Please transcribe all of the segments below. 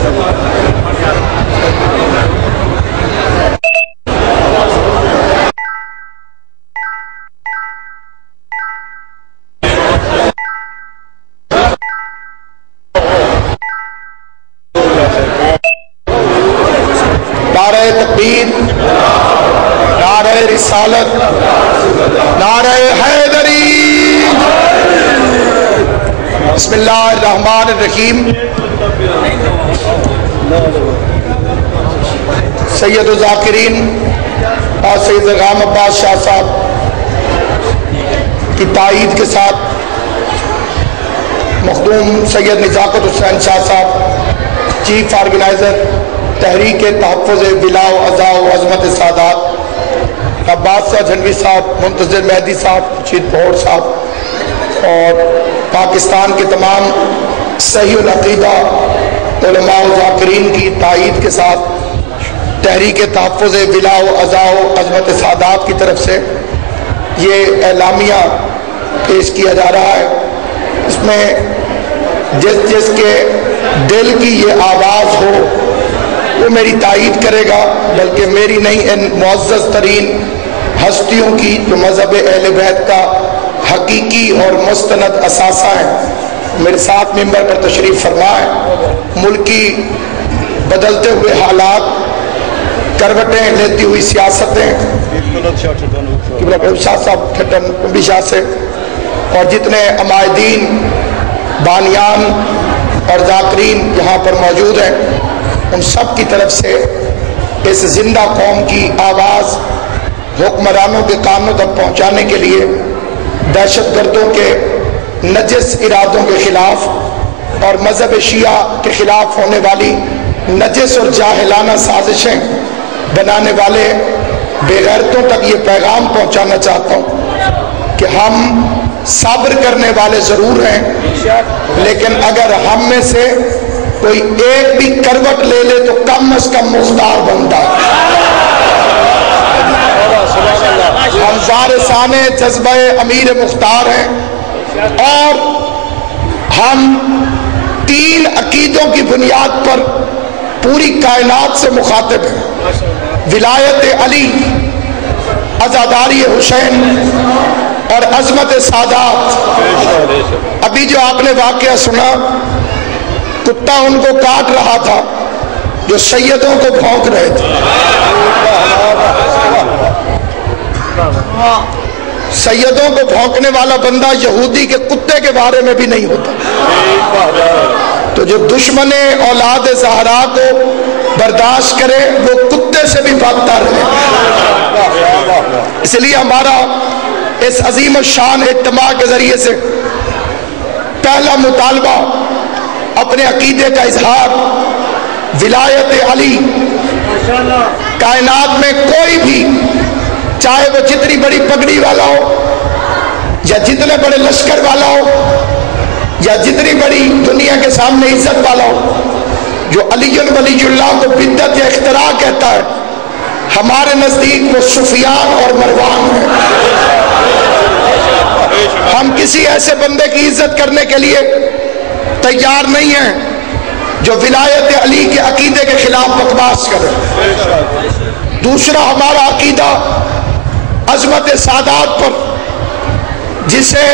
نعرہ تکبیر، نعرہ رسالت، نعرہ حیدری۔ بسم اللہ الرحمن الرحیم۔ سید الذاکرین اور سید غلام عباس شاہ صاحب کی تائید کے ساتھ مخدوم سید نزاکت حسین شاہ صاحب چیف آرگنائزر تحریک تحفظ ولا و عزا و عظمت سادات، عباس شاہ جھنوی صاحب، منتظر مہدی صاحب، خورشید بہوڑ صاحب اور پاکستان کے تمام صحیح العقیدہ علماء و ذاکرین کی تائید کے ساتھ تحریک تحفظ ولا و عزا و عظمت سادات کی طرف سے یہ اعلامیہ پیش کیا جا رہا ہے۔ اس میں جس کے دل کی یہ آواز ہو وہ میری تائید کرے گا، بلکہ میری نہیں، ان معزز ترین ہستیوں کی جو مذہب اہل بیت کا حقیقی اور مستند اثاثہ ہیں، میرے ساتھ ممبر پر تشریف فرما ہے۔ ملکی بدلتے ہوئے حالات، کروٹیں لیتی ہوئی سیاستیں، شاہ صاحب کھٹن بھی شاہ سے، اور جتنے عمائدین، بانیان اور ذاکرین یہاں پر موجود ہیں، ان سب کی طرف سے اس زندہ قوم کی آواز حکمرانوں کے کانوں تک پہنچانے کے لیے دہشت گردوں کے نجس ارادوں کے خلاف اور مذہب شیعہ کے خلاف ہونے والی نجس اور جاہلانہ سازشیں بنانے والے بے غیرتوں تک یہ پیغام پہنچانا چاہتا ہوں کہ ہم صبر کرنے والے ضرور ہیں، لیکن اگر ہم میں سے کوئی ایک بھی کروٹ لے لے تو کم از کم مختار بنتا ہے۔ ہم وارثان جذبہ امیر مختار ہیں اور ہم 3 عقیدوں کی بنیاد پر پوری کائنات سے مخاطب ہیں: ولایت علی، عزاداری حسین اور عظمت سادات۔ ابھی جو آپ نے واقعہ سنا، کتا ان کو کاٹ رہا تھا جو سیدوں کو بھونک رہے تھے۔ سیدوں کو بھونکنے والا بندہ یہودی کے کتے کے بارے میں بھی نہیں ہوتا۔ تو جو دشمن اولاد زہرا کو برداشت کرے وہ کتے سے بھی بدتر ہے۔ اس لیے ہمارا اس عظیم الشان اجتماع کے ذریعے سے پہلا مطالبہ اپنے عقیدے کا اظہار ولایت علی۔ کائنات میں کوئی بھی، چاہے وہ جتنی بڑی پگڑی والا ہو یا جتنے بڑے لشکر والا ہو یا جتنی بڑی دنیا کے سامنے عزت والا ہو، جو علی ولی اللہ کو بدعت یا اختراع کہتا ہے، ہمارے نزدیک وہ سفیان اور مروان ہیں۔ ہم کسی ایسے بندے کی عزت کرنے کے لیے تیار نہیں ہیں جو ولایت علی کے عقیدے کے خلاف بکواس کرے۔ دوسرا ہمارا عقیدہ عظمت سادات پر، جسے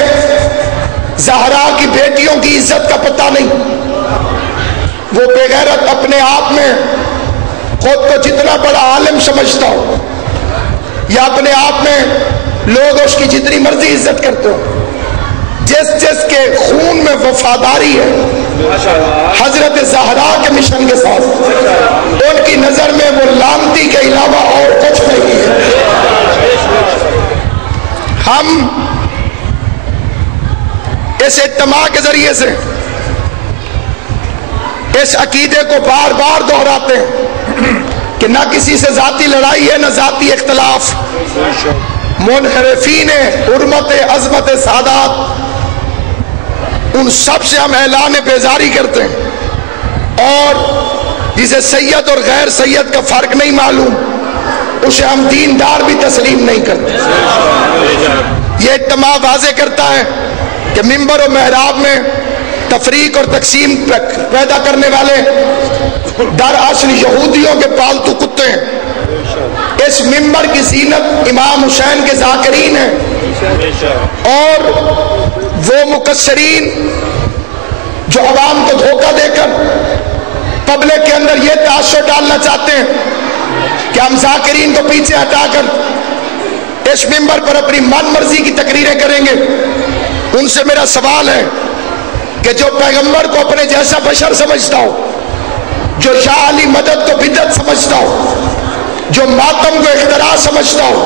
زہرا کی بیٹیوں کی عزت کا پتہ نہیں، وہ بے غیرت اپنے آپ میں خود کو جتنا بڑا عالم سمجھتا ہو یا اپنے آپ میں لوگ اس کی جتنی مرضی عزت کرتے ہو، جس کے خون میں وفاداری ہے حضرت زہرا کے مشن کے ساتھ، ان کی نظر میں وہ لعنتی کے علاوہ اور کچھ نہیں ہے۔ ہم اس اجتماع کے ذریعے سے اس عقیدے کو بار بار دہراتے ہیں کہ نہ کسی سے ذاتی لڑائی ہے، نہ ذاتی اختلاف۔ منحرفین حرمت عظمت سادات، ان سب سے ہم اعلان بیزاری کرتے ہیں، اور جسے سید اور غیر سید کا فرق نہیں معلوم، اسے ہم دیندار بھی تسلیم نہیں کرتے۔ یہ اجتماع واضح کرتا ہے کہ ممبر و محراب میں تفریق اور تقسیم پیدا کرنے والے دراصل یہودیوں کے پالتو کتے ہیں۔ اس ممبر کی زینت امام حسین کے ذاکرین ہیں، اور وہ مقصرین جو عوام کو دھوکہ دے کر پبلک کے اندر یہ تاثر ڈالنا چاہتے ہیں کہ ہم ذاکرین کو پیچھے ہٹا کر اس ممبر پر اپنی من مرضی کی تقریریں کریں گے، ان سے میرا سوال ہے کہ جو پیغمبر کو اپنے جیسا بشر سمجھتا ہو، جو شاہ علی مدد کو بدعت سمجھتا ہو، جو ماتم کو اختراع سمجھتا ہو،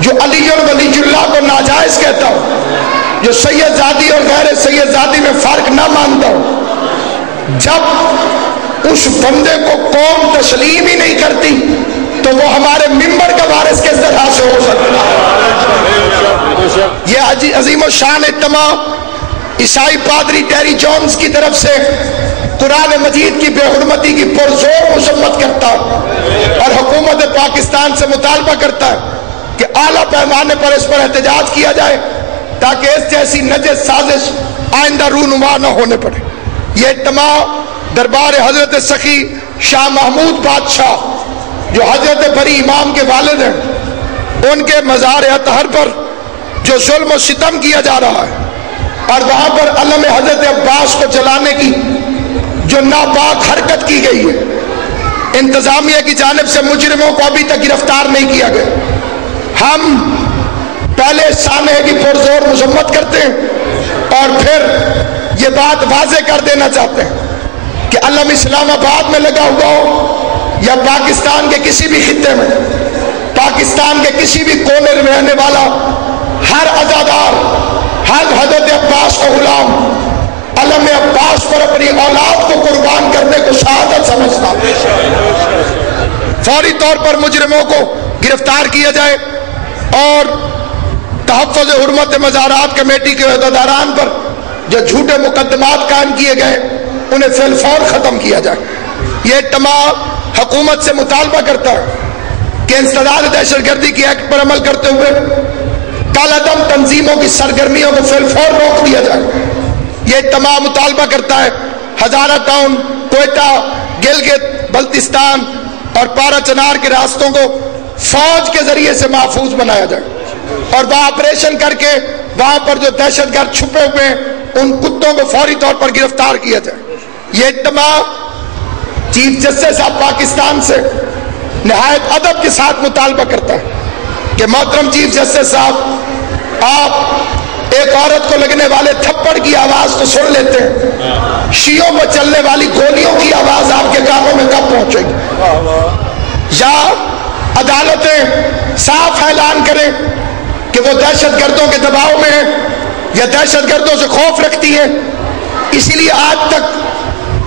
جو علی ولی اللہ کو ناجائز کہتا ہو، جو سید زادی اور غیر سید زادی میں فرق نہ مانتا ہو، جب اس بندے کو قوم تسلیم ہی نہیں کرتی تو وہ ہمارے ممبر کا وارث کس طرح سے ہو سکتا ہے؟ یہ عظیم و شان اجتماع عیسائی پادری ٹیری جونز کی طرف سے قرآن مجید کی بے حرمتی کی پرزور مذمت کرتا ہے اور حکومت پاکستان سے مطالبہ کرتا ہے کہ اعلیٰ پیمانے پر اس پر احتجاج کیا جائے تاکہ اس جیسی نجس سازش آئندہ رونما نہ ہونے پڑے۔ یہ اجتماع دربار حضرت سخی شاہ محمود بادشاہ جو حضرت بری امام کے والد ہیں، ان کے مزار اطہر پر جو ظلم و ستم کیا جا رہا ہے اور وہاں پر علم حضرت عباس کو جلانے کی جو ناپاک حرکت کی گئی ہے، انتظامیہ کی جانب سے مجرموں کو ابھی تک گرفتار نہیں کیا گیا۔ ہم پہلے سانحے کی پرزور مذمت کرتے ہیں اور پھر یہ بات واضح کر دینا چاہتے ہیں کہ علم اسلام آباد میں لگا ہوا ہو یا پاکستان کے کسی بھی خطے میں، پاکستان کے کسی بھی کونے میں رہنے والا ہر عزادار، ہر حضرت عباس کو غلام، علم عباس پر اپنی اولاد کو قربان کرنے کو شہادت سمجھتا فوری طور پر مجرموں کو گرفتار کیا جائے اور تحفظ حرمت مزارات کمیٹی کے عہدیداران پر جو جھوٹے مقدمات قائم کیے گئے انہیں فی الفور ختم کیا جائے۔ یہ اجتماع حکومت سے مطالبہ کرتا ہے کہ انسداد دہشت گردی کی ایکٹ پر عمل کرتے ہوئے کالعدم تنظیموں کی سرگرمیوں کو فی الفور روک دیا جائے۔ یہ اجتماع مطالبہ کرتا ہے ہزارہ ٹاؤن، کوئٹہ، گلگت بلتستان اور پارا چنار کے راستوں کو فوج کے ذریعے سے محفوظ بنایا جائے اور وہاں آپریشن کر کے وہاں پر جو دہشت گرد چھپے ہوئے ہیں ان کتوں کو فوری طور پر گرفتار کیا جائے۔ یہ اجتماع چیف جسٹس آف پاکستان سے نہایت ادب کے ساتھ مطالبہ کرتا ہے کہ محترم چیف جسٹس صاحب، آپ ایک عورت کو لگنے والے تھپڑ کی آواز تو سن لیتے ہیں، شیعوں پر چلنے والی گولیوں کی آواز آپ کے کانوں میں کب پہنچے گی؟ یا عدالتیں صاف اعلان کریں کہ وہ دہشت گردوں کے دباؤ میں ہیں یا دہشت گردوں سے خوف رکھتی ہیں، اسی لیے آج تک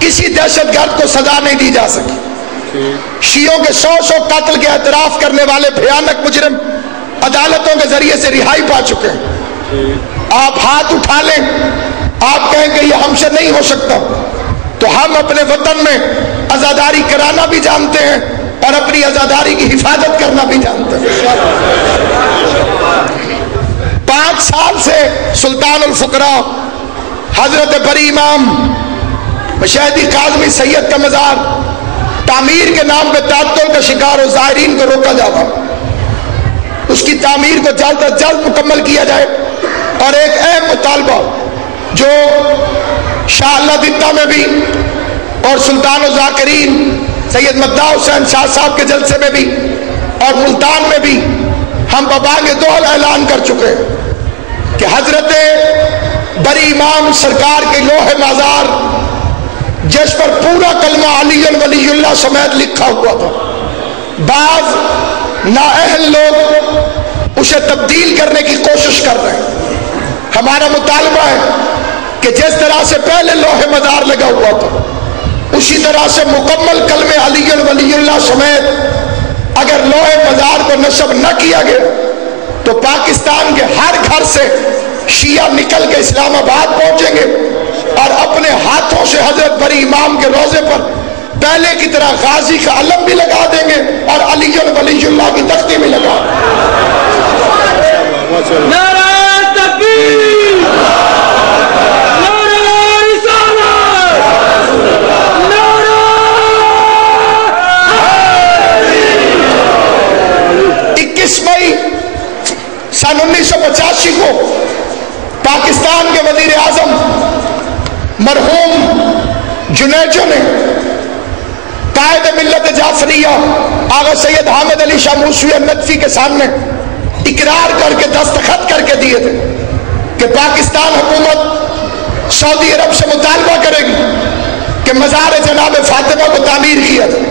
کسی دہشت گرد کو سزا نہیں دی جا سکی۔ شیعوں کے 100 قتل کے اعتراف کرنے والے بھیانک مجرم عدالتوں کے ذریعے سے رہائی پا چکے ہیں۔ آپ ہاتھ اٹھا لیں، آپ کہیں کہ یہ ہم سے نہیں ہو سکتا، تو ہم اپنے وطن میں عزاداری کرانا بھی جانتے ہیں اور اپنی عزاداری کی حفاظت کرنا بھی جانتے ہیں۔ 5 سال سے سلطان الفقراء حضرت بری امام مشاہدی کاظمی سید کا مزار تعمیر کے نام پہ تعطل کا شکار و زائرین کو روکا جاتا، اس کی تعمیر کو جلد از جلد مکمل کیا جائے اور ایک اہم مطالبہ جو شاہ اللہ دتہ میں بھی اور سلطان و ذاکرین سید مداح حسین شاہ صاحب کے جلسے میں بھی اور ملتان میں بھی ہم ببانگ دوحل اعلان کر چکے ہیں کہ حضرت بری امام سرکار کے لوح مزار جس پر پورا کلمہ علی ولی اللہ سمیت لکھا ہوا تھا، بعض نااہل لوگ اسے تبدیل کرنے کی کوشش کر رہے ہیں۔ ہمارا مطالبہ ہے کہ جس طرح سے پہلے لوح مزار لگا ہوا تھا اسی طرح سے مکمل کلمہ علی ولی اللہ سمیت اگر لوح مزار کو نصب نہ کیا گیا تو پاکستان کے ہر گھر سے شیعہ نکل کے اسلام آباد پہنچیں گے اور اپنے ہاتھوں سے حضرت بری امام کے روضے پر پہلے کی طرح غازی کا علم بھی لگا دیں گے اور علی ولی اللہ کی تختی بھی لگا دیں گے۔ نعرہ تکبیر، نعرہ رسالت، نعرہ جنیجو نے قائد ملت جعفریہ آغا سید حامد علی شاہ موسوی الندفی کے سامنے اقرار کر کے دستخط کر کے دیے تھے کہ پاکستان حکومت سعودی عرب سے مطالبہ کرے گی کہ مزار جناب فاطمہ کو تعمیر کیا جائے۔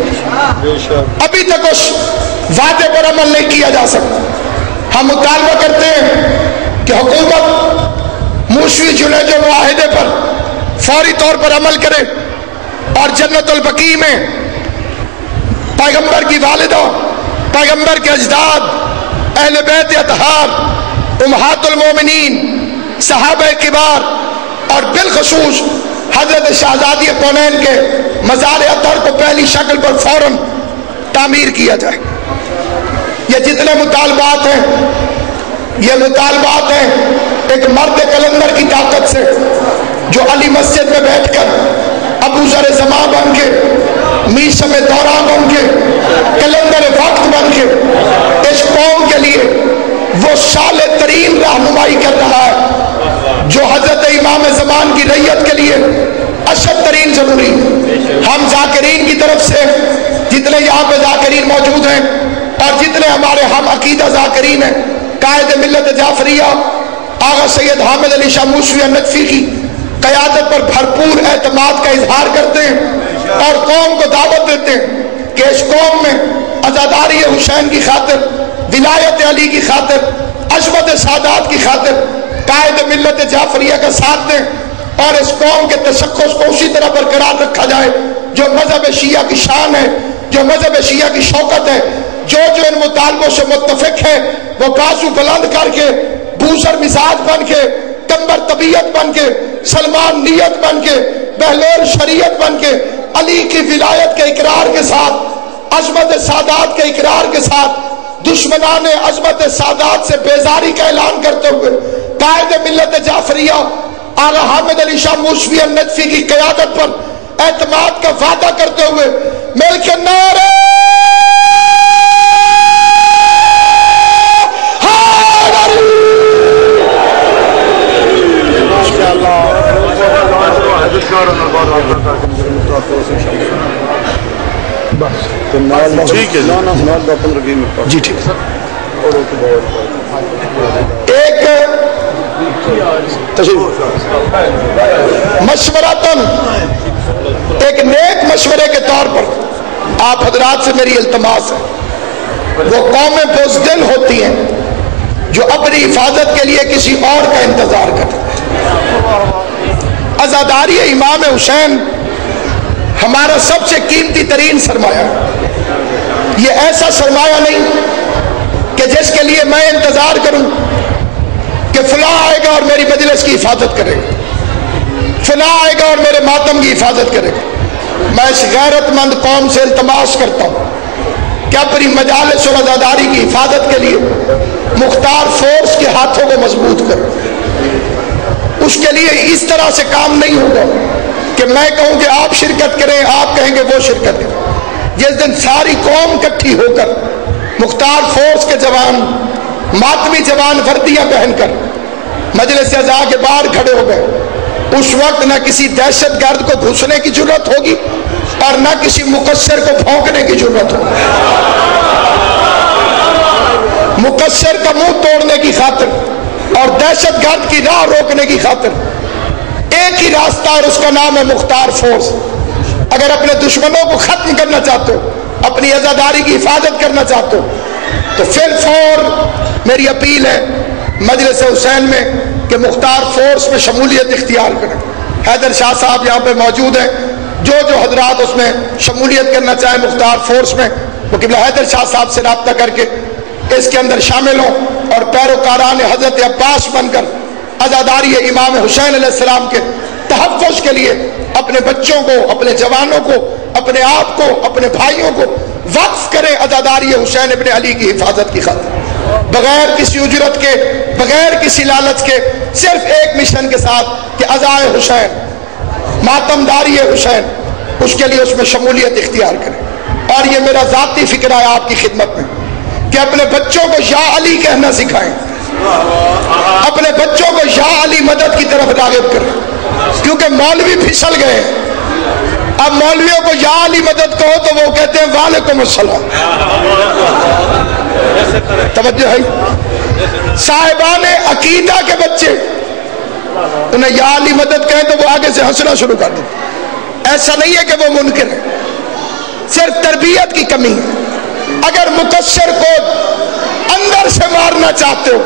ابھی تک اس وعدے پر عمل نہیں کیا جا سکتا۔ ہم مطالبہ کرتے ہیں کہ حکومت موسوی جنیجو معاہدے پر فوری طور پر عمل کرے اور جنت البقیع میں پیغمبر کی والدہ، پیغمبر کے اجداد، اہل بیت اطہار، امہات المومنین، صحابہ کبار اور بالخصوص حضرت شہزادی کونین کے مزار اطہر کو پہلی شکل پر فوراً تعمیر کیا جائے۔ یہ جتنے مطالبات ہیں، یہ مطالبات ہیں ایک مرد کلندر کی طاقت سے جو علی مسجد میں بیٹھ کر ابو ذر زمان بن کے، میشم دوران بن کے، کلندر وقت بن کے اس قوم کے لیے وہ صالح ترین رہنمائی کر رہا ہے جو حضرت امام زمان کی ریت کے لیے اشد ترین ضروری ہے۔ ہم ذاکرین کی طرف سے جتنے یہاں پہ ذاکرین موجود ہیں اور جتنے ہمارے ہم عقیدہ ذاکرین ہیں، قائد ملت جعفریہ آغا سید حامد علی شاہ موسوی الندفی کی قیادت پر بھرپور اعتماد کا اظہار کرتے ہیں اور قوم کو دعوت دیتے ہیں کہ اس قوم میں عزاداری حسین کی خاطر، ولایت علی کی خاطر، عظمت سادات کی خاطر قائد ملت جعفریہ کا ساتھ دیں اور اس قوم کے تشخص کو اسی طرح برقرار رکھا جائے جو مذہب شیعہ کی شان ہے، جو مذہب شیعہ کی شوکت ہے۔ جو ان مطالبوں سے متفق ہے وہ بازو بلند کر کے، بوسر مزاج بن کے، کمبر طبیعت بن کے، سلمان نیت بن کے، بہلول شریعت بن کے، علی کی ولایت کے اقرار کے ساتھ، عظمت سادات کے اقرار کے ساتھ، دشمنان عظمت سادات سے بیزاری کا اعلان کرتے ہوئے قائد ملت جعفریہ آغا حامد علی شاہ موسوی الندفی کی قیادت پر اعتماد کا وعدہ کرتے ہوئے مل کے نعرے جی ٹھیک ایک مشورتاً ایک نیک مشورے کے طور پر آپ حضرات سے میری التماس ہے، وہ قومیں بزدل ہوتی ہیں جو اپنی حفاظت کے لیے کسی اور کا انتظار کرتے ہیں۔ عزاداری امام حسین ہمارا سب سے قیمتی ترین سرمایہ ہے۔ یہ ایسا سرمایہ نہیں کہ جس کے لیے میں انتظار کروں کہ فلاں آئے گا اور میری مجلس کی حفاظت کرے گا، فلاں آئے گا اور میرے ماتم کی حفاظت کرے گا۔ میں اس غیرت مند قوم سے التماس کرتا ہوں کہ اپنی مجالس اور عزاداری کی حفاظت کے لیے مختار فورس کے ہاتھوں کو مضبوط کرو۔ اس کے لیے اس طرح سے کام نہیں ہوگا کہ میں کہوں کہ آپ شرکت کریں، آپ کہیں گے وہ شرکت کریں۔ جس دن ساری قوم اکٹھی ہو کر مختار فورس کے جوان ماتمی جوان وردیاں پہن کر مجلس اعضاء کے باہر کھڑے ہو گئے، اس وقت نہ کسی دہشت گرد کو گھسنے کی ضرورت ہوگی اور نہ کسی مقصر کو بھونکنے کی ضرورت ہوگی۔ مقصر کا منہ توڑنے کی خاطر اور دہشت گرد کی راہ روکنے کی خاطر ایک ہی راستہ اور اس کا نام ہے مختار فورس۔ اگر اپنے دشمنوں کو ختم کرنا چاہتے ہو، اپنی عزاداری کی حفاظت کرنا چاہتے ہو، تو فی الفور میری اپیل ہے مجلس حسین میں کہ مختار فورس میں شمولیت اختیار کریں۔ حیدر شاہ صاحب یہاں پہ موجود ہیں، جو حضرات اس میں شمولیت کرنا چاہیں مختار فورس میں، وہ قبلہ حیدر شاہ صاحب سے رابطہ کر کے اس کے اندر شامل ہوں اور پیروکاران حضرت عباس بن کر عزاداری امام حسین علیہ السلام کے تحفظ کے لیے اپنے بچوں کو، اپنے جوانوں کو، اپنے آپ کو، اپنے بھائیوں کو وقف کریں عزاداری حسین ابن علی کی حفاظت کی خاطر، بغیر کسی اجرت کے، بغیر کسی لالچ کے، صرف ایک مشن کے ساتھ کہ عزائے حسین، ماتمداری حسین، اس کے لیے اس میں شمولیت اختیار کریں۔ اور یہ میرا ذاتی فکر ہے آپ کی خدمت میں کہ اپنے بچوں کو یا علی کہنا سکھائیں، اپنے بچوں کو یا علی مدد کی طرف راغب کریں، کیونکہ مولوی پھسل گئے، اب مولویوں کو یا علی مدد کہو تو وہ کہتے ہیں وعلیکم السلام. توجہ ہے. صاحبان عقیدہ کے بچے انہیں یا علی مدد کہیں تو وہ آگے سے ہنسنا شروع کر دیتے. ایسا نہیں ہے کہ وہ منکر ہے، صرف تربیت کی کمی ہے. اگر مقصر کو اندر سے مارنا چاہتے ہو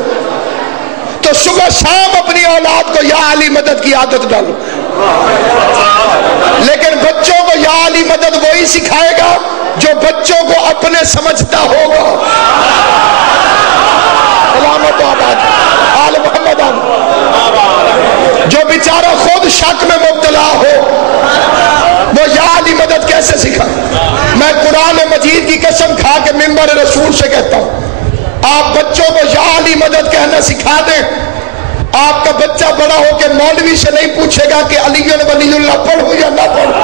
تو صبح شام اپنی اولاد کو یا علی مدد کی عادت ڈالو. لیکن بچوں کو یا علی مدد وہی سکھائے گا جو بچوں کو اپنے سمجھتا ہوگا. علامت آباد آل محمد جو بیچارہ خود شک میں مبتلا ہو وہ یا علی مدد کیسے سکھا؟ میں قرآن مجید کی قسم کھا کے منبر رسول سے کہتا ہوں، آپ بچوں کو یا علی مدد کہنا سکھا دیں، آپ کا بچہ بڑا ہو کے مولوی سے نہیں پوچھے گا کہ علی ولی اللہ پڑھوں یا نہ پڑھوں.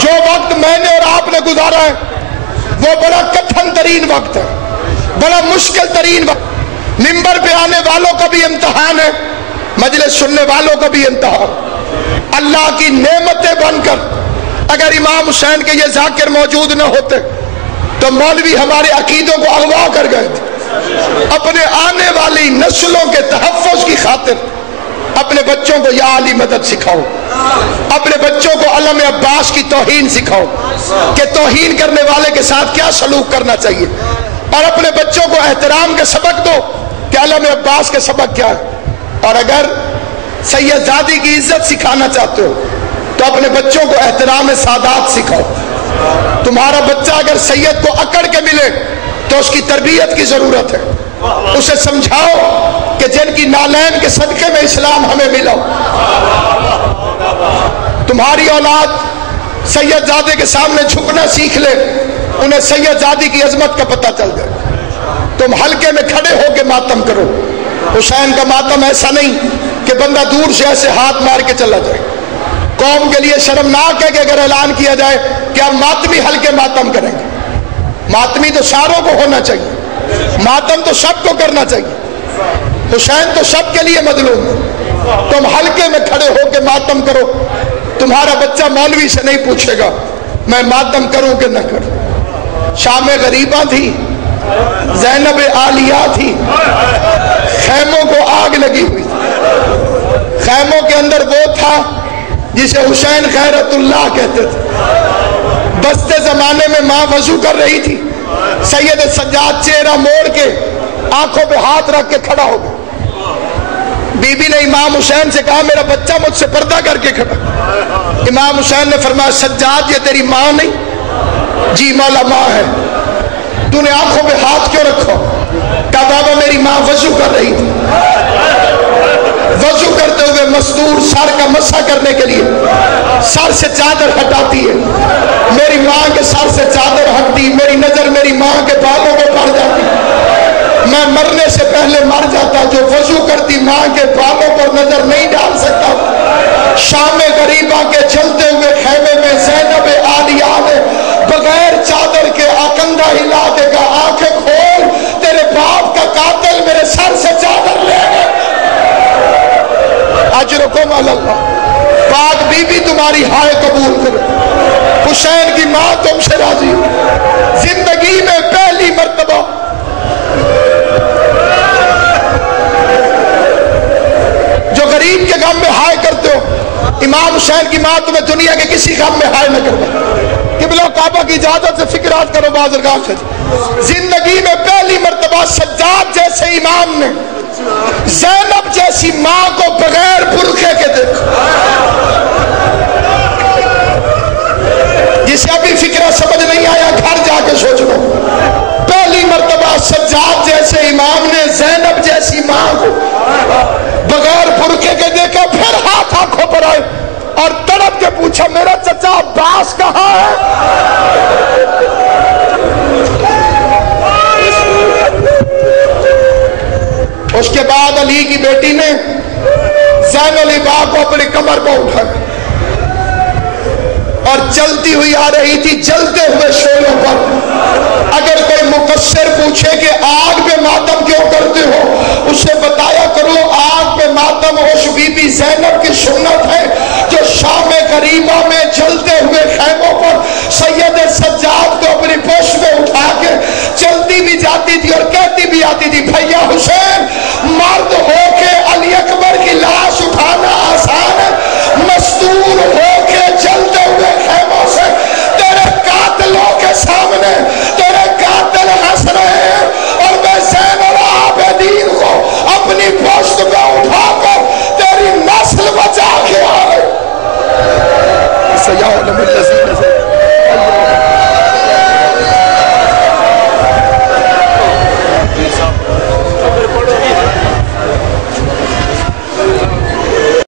جو وقت میں نے اور آپ نے گزارا ہے وہ بڑا کٹھن ترین وقت ہے، بڑا مشکل ترین وقت. منبر پہ آنے والوں کا بھی امتحان ہے، مجلس سننے والوں کا بھی امتحان. اللہ کی نعمتیں بن کر اگر امام حسین کے یہ ذاکر موجود نہ ہوتے تو مولوی ہمارے عقیدوں کو اغوا کر گئے تھے. اپنے آنے والی نسلوں کے تحفظ کی خاطر اپنے بچوں کو یا علی مدد سکھاؤ، اپنے بچوں کو علم عباس کی توہین سکھاؤ کہ توہین کرنے والے کے ساتھ کیا سلوک کرنا چاہیے، اور اپنے بچوں کو احترام کے سبق دو کہ علم عباس کے سبق کیا ہے. اور اگر سید زادی کی عزت سکھانا چاہتے ہو تو اپنے بچوں کو احترام سادات سکھاؤ. تمہارا بچہ اگر سید کو اکڑ کے ملے تو اس کی تربیت کی ضرورت ہے. اسے سمجھاؤ کہ جن کی نالین کے صدقے میں اسلام ہمیں ملا. تمہاری اولاد سید زادے کے سامنے جھکنا سیکھ لے، انہیں سید زادی کی عظمت کا پتہ چل جائے. تم حلقے میں کھڑے ہو کے ماتم کرو. حسین کا ماتم ایسا نہیں کہ بندہ دور سے ایسے ہاتھ مار کے چلا جائے. قوم کے لیے شرمناک ہے کہ اگر اعلان کیا جائے کہ ہم ماتمی حلقے ماتم کریں گے. ماتمی تو ساروں کو ہونا چاہیے، ماتم تو سب کو کرنا چاہیے. حسین تو سب کے لیے مظلوم ہے. تم حلقے میں کھڑے ہو کے ماتم کرو. تمہارا بچہ مولوی سے نہیں پوچھے گا میں ماتم کروں کہ نہ کروں. شام غریبہ تھی، زینب عالیہ تھی، خیموں کو آگ لگی ہوئی تھی. خیموں کے اندر وہ تھا جسے حسین خیرت اللہ کہتے تھے. بستے زمانے میں ماں وضو کر رہی تھی، سید سجاد چہرہ موڑ کے آنکھوں پہ ہاتھ رکھ کے کھڑا ہو گیا. بی بی نے امام حسین سے کہا میرا بچہ مجھ سے پردہ کر کے کھڑا. امام حسین نے فرمایا سجاد یہ تیری ماں نہیں؟ جی مولا ماں ہے. تو نے آنکھوں پہ ہاتھ کیوں رکھا؟ کہا بابا میری ماں وضو کر رہی تھی. وضو کرتے ہوئے مستور سر کا مسح کرنے کے لیے سر سے چادر ہٹاتی ہے. میری ماں کے سر سے چادر ہٹتی، میری نظر میری ماں کے بالوں پہ پڑ جاتی. میں مرنے سے پہلے مر جاتا. جو وضو کرتی ماں کے بالوں پر نظر نہیں ڈال سکتا. شام غریبہ کے چلتے ہوئے خیمے میں زینب عالیہ نے بغیر چادر کے آکندہ ہلا دے گا آنکھیں کھول تیرے باپ کا قاتل میرے سر سے چادر لے گا. اجرکم علی اللہ. پاک بی بی تمہاری ہائے قبول کرے. حسین کی ماں تم سے راضی ہو. زندگی میں پہلی مرتبہ جو غریب کے غم میں ہائے کرتے ہو، امام حسین کی ماں تمہیں دنیا کے کسی غم میں ہائے نہ کرتا. قبلہ کعبہ کی اجازت سے فکرات کرو بازرگاہ سے. زندگی میں پہلی مرتبہ سجاد جیسے امام نے زینب جیسی ماں کو بغیر برقعے کے دیکھا. جسے ابھی فکرہ سمجھ نہیں آیا گھر جا کے سوچ لو. پہلی مرتبہ سجاد جیسے امام نے زینب جیسی ماں کو بغیر برقعے کے دیکھا. پھر ہاتھ آنکھوں پر آئے اور تڑپ کے پوچھا میرا چچا عباس کہاں ہے؟ اس کے بعد علی کی بیٹی نے زین العبا کو اپنی کمر پر اٹھایا اور چلتی ہوئی آ رہی تھی جلتے ہوئے شعلوں پر. اگر کوئی مقصر پوچھے کہ آگ پہ ماتم کیوں کرتے ہو، اسے بتایا کرو آگ پہ ماتم ہوش بی بی زینب کی سنت ہے جو شام غریبہ میں جلتے ہوئے خیموں پر سید سجاد کو اپنی پشت میں اٹھا کے چلتی بھی جاتی تھی اور کہتی بھی آتی تھی بھیا حسین مرد ہو کے علی اکبر کی لاش اٹھانا آسان ہے، مستور ہو کے جلتے ہوئے خیموں سے تیرے قاتلوں کے سامنے تیرے قاتل ہنس رہے ہیں اور میں زین العابدین کو اپنی پشت میں اٹھا کر تیری نسل بچا کے آئے. سیعلم الذین